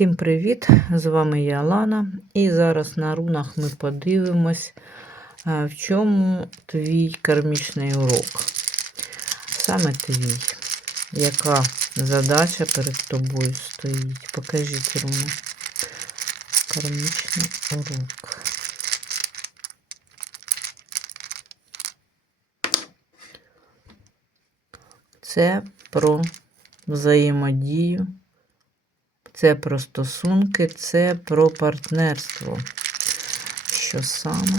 Всім привіт! З вами я Лана. І зараз на рунах ми подивимось, в чому твій кармічний урок. Саме твій. Яка задача перед тобою стоїть? Покажіть руни. Кармічний урок. Це про взаємодію. Це про стосунки, це про партнерство. Що саме?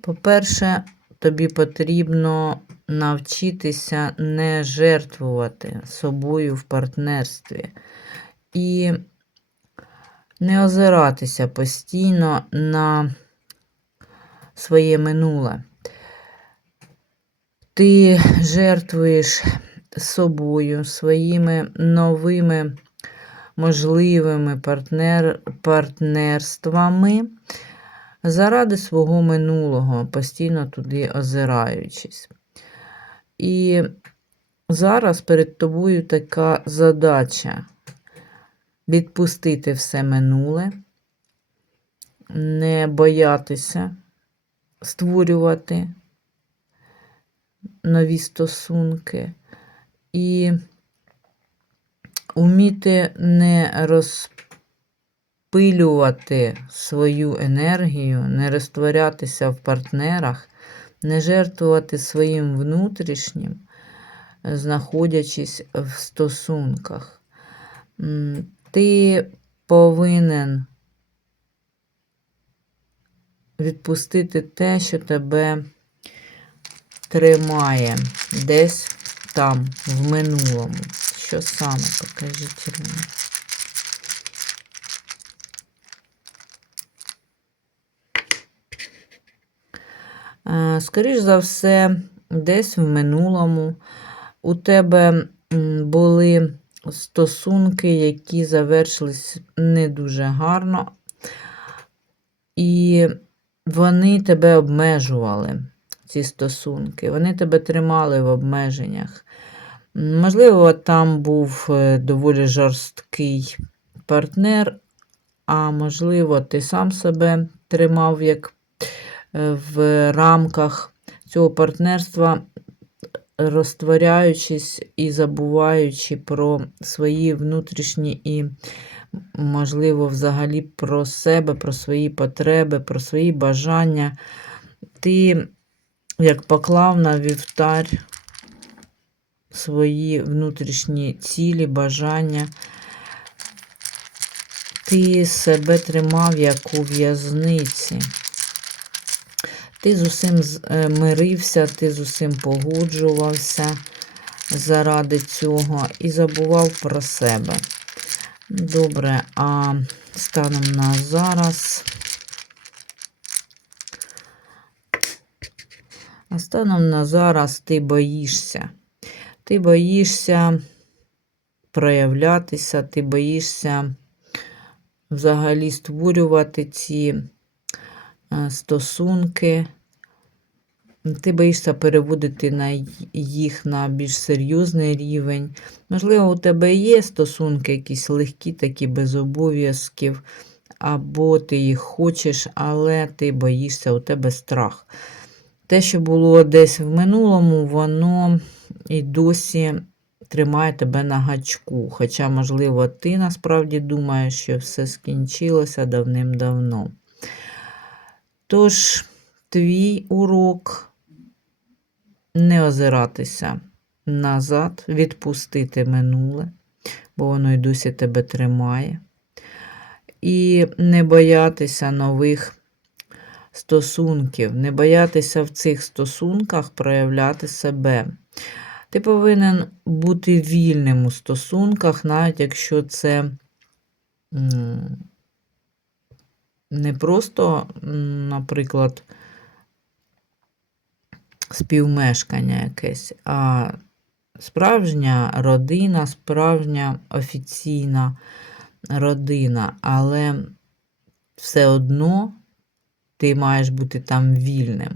По-перше, тобі потрібно навчитися не жертвувати собою в партнерстві. І не озиратися постійно на своє минуле. Ти жертвуєш собою, своїми новими можливими партнер, партнерствами заради свого минулого, постійно туди озираючись. І зараз перед тобою така задача відпустити все минуле, не боятися створювати нові стосунки і вміти не розпилювати свою енергію, не розтворятися в партнерах, не жертвувати своїм внутрішнім, знаходячись в стосунках. Ти повинен відпустити те, що тебе тримає десь там, в минулому. Що саме покажіть мені? Е, Скоріш за все, десь в минулому у тебе були стосунки, які завершились не дуже гарно, і вони тебе обмежували, ці стосунки, вони тебе тримали в обмеженнях. Можливо, там був е, доволі жорсткий партнер, а можливо, ти сам себе тримав як е, в рамках цього партнерства розтворяючись і забуваючи про свої внутрішні і, можливо, взагалі про себе, про свої потреби, про свої бажання, ти як поклав на вівтар свої внутрішні цілі, бажання. Ти себе тримав як у в'язниці. Ти з усім е, мирився, ти з усім погоджувався заради цього і забував про себе. Добре, а станом на зараз. А станом на зараз ти боїшся. Ти боїшся проявлятися, ти боїшся взагалі створювати ці е, стосунки. Ти боїшся переводити на їх на більш серйозний рівень. Можливо, у тебе є стосунки якісь легкі, такі без обов'язків, або ти їх хочеш, але ти боїшся, у тебе страх. Те, що було десь в минулому, воно і досі тримає тебе на гачку. Хоча, можливо, ти насправді думаєш, що все скінчилося давним-давно. Тож, твій урок не озиратися назад, відпустити минуле, бо воно й досі тебе тримає. І не боятися нових стосунків, не боятися в цих стосунках проявляти себе. Ти повинен бути вільним у стосунках, навіть якщо це не просто, наприклад, співмешкання якесь, а справжня родина, справжня офіційна родина. Але все одно ти маєш бути там вільним.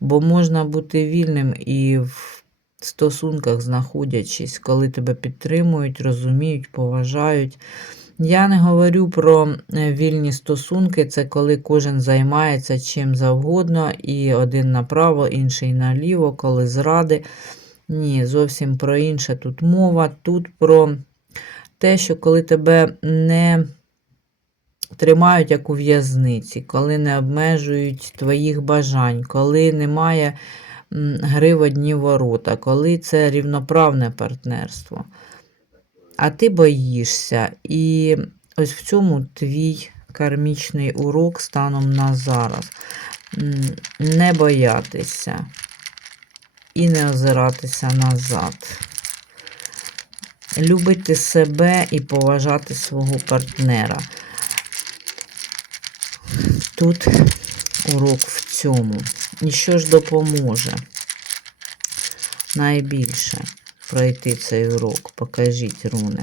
Бо можна бути вільним і в стосунках знаходячись, коли тебе підтримують, розуміють, поважають. Я не говорю про е, вільні стосунки, це коли кожен займається чим завгодно, і один направо, інший наліво, коли зради. Ні, зовсім про інше тут мова. Тут про те, що коли тебе не тримають як у в'язниці, коли не обмежують твоїх бажань, коли немає гри в одні ворота, коли це рівноправне партнерство. А ти боїшся. І ось в цьому твій кармічний урок станом на зараз. Не боятися і не озиратися назад. Любити себе і поважати свого партнера. Тут урок в цьому. І що ж допоможе найбільше пройти цей урок? Покажіть руни.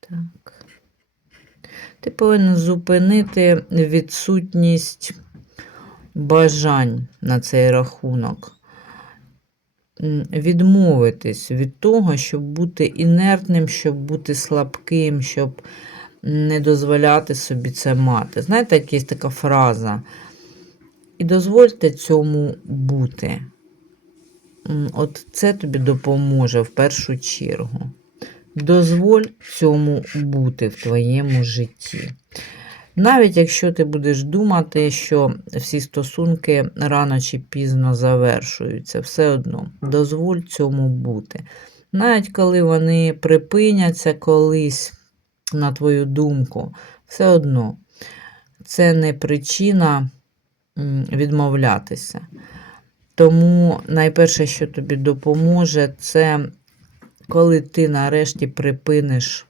Так. Ти повинен зупинити відсутність бажань на цей рахунок. Відмовитись від того, щоб бути інертним, щоб бути слабким, щоб не дозволяти собі це мати. Знаєте, як є така фраза. І дозвольте цьому бути. От це тобі допоможе в першу чергу. Дозволь цьому бути в твоєму житті. Навіть якщо ти будеш думати, що всі стосунки рано чи пізно завершуються, все одно дозволь цьому бути. Навіть коли вони припиняться колись, на твою думку, все одно це не причина відмовлятися. Тому найперше, що тобі допоможе, це коли ти нарешті припиниш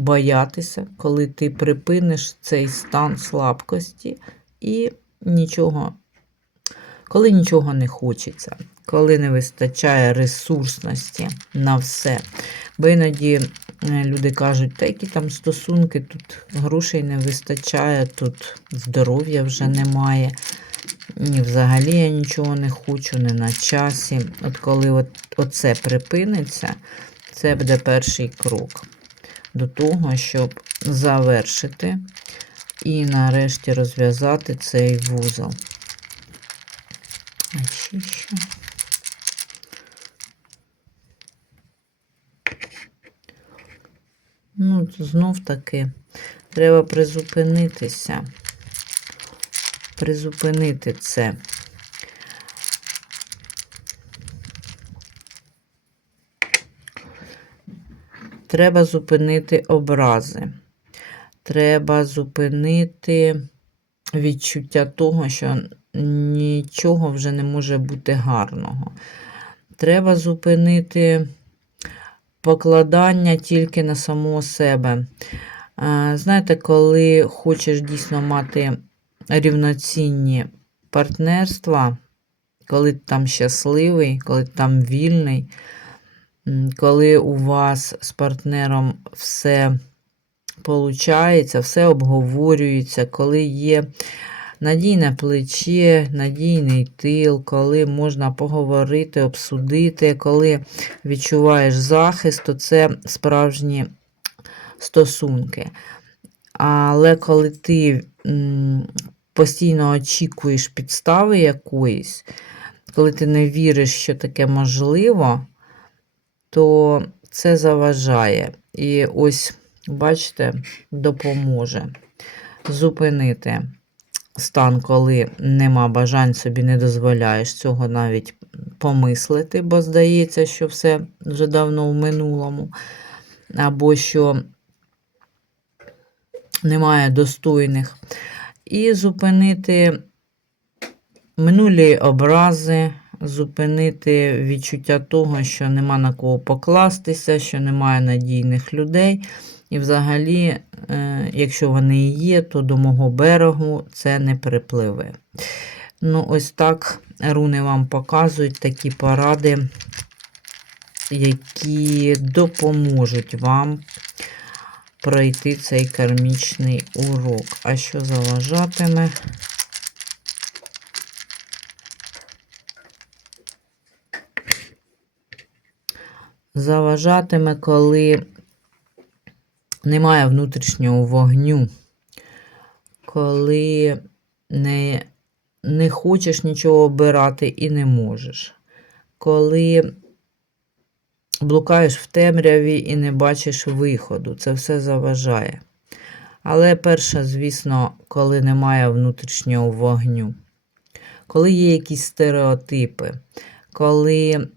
боятися, коли ти припиниш цей стан слабкості і нічого, коли нічого не хочеться, коли не вистачає ресурсності на все. Бо іноді е, люди кажуть, та які там стосунки, тут грошей не вистачає, тут здоров'я вже немає. Ні, взагалі я нічого не хочу, не на часі. От коли от, оце припиниться, це буде перший крок до того, щоб завершити і нарешті розв'язати цей вузол. А ще що? Ну, знов таки, треба призупинитися, призупинити це. Треба зупинити образи. Треба зупинити відчуття того, що нічого вже не може бути гарного. Треба зупинити покладання тільки на самого себе. Е, Знаєте, коли хочеш дійсно мати рівноцінні партнерства, коли ти там щасливий, коли ти там вільний, коли у вас з партнером все получається, все обговорюється, коли є надійне плече, надійний тил, коли можна поговорити, обсудити, коли відчуваєш захист, то це справжні стосунки. Але коли ти постійно очікуєш підстави якоїсь, коли ти не віриш, що таке можливо, то це заважає. І ось, бачите, допоможе зупинити стан, коли нема бажань, собі не дозволяєш цього навіть помислити, бо здається, що все вже давно в минулому, або що немає достойних. І зупинити минулі образи, зупинити відчуття того, що нема на кого покластися, що немає надійних людей. І взагалі, е, якщо вони і є, то до мого берегу це не припливе. Ну, ось так руни вам показують такі поради, які допоможуть вам пройти цей кармічний урок. А що заважатиме? Заважатиме, коли немає внутрішнього вогню, коли не, не хочеш нічого обирати і не можеш, коли блукаєш в темряві і не бачиш виходу, це все заважає. Але перше, звісно, коли немає внутрішнього вогню, коли є якісь стереотипи, коли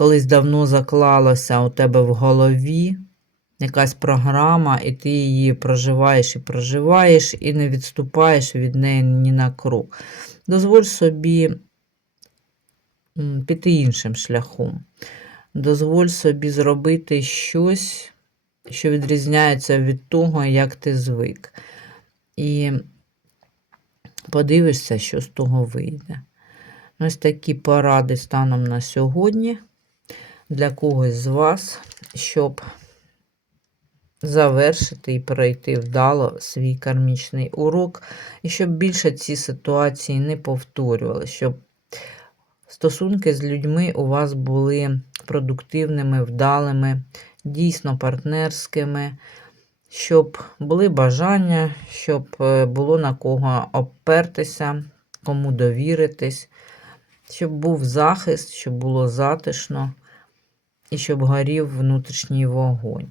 колись давно заклалося у тебе в голові якась програма, і ти її проживаєш і проживаєш, і не відступаєш від неї ні на крок. Дозволь собі піти іншим шляхом. Дозволь собі зробити щось, що відрізняється від того, як ти звик. І подивишся, що з того вийде. Ось такі поради станом на сьогодні для когось з вас, щоб завершити і пройти вдало свій кармічний урок, і щоб більше ці ситуації не повторювали, щоб стосунки з людьми у вас були продуктивними, вдалими, дійсно партнерськими, щоб були бажання, щоб е, було на кого опертися, кому довіритись, щоб був захист, щоб було затишно і щоб горів внутрішній вогонь.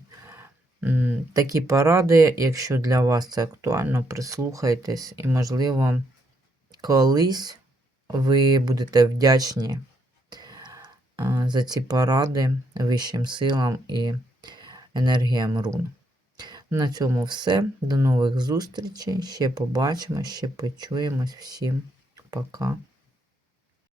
Такі поради, якщо для вас це актуально, прислухайтесь, і, можливо, колись ви будете вдячні за ці поради вищим силам і енергіям рун. На цьому все. До нових зустрічей. Ще побачимо, ще почуємось. Всім пока.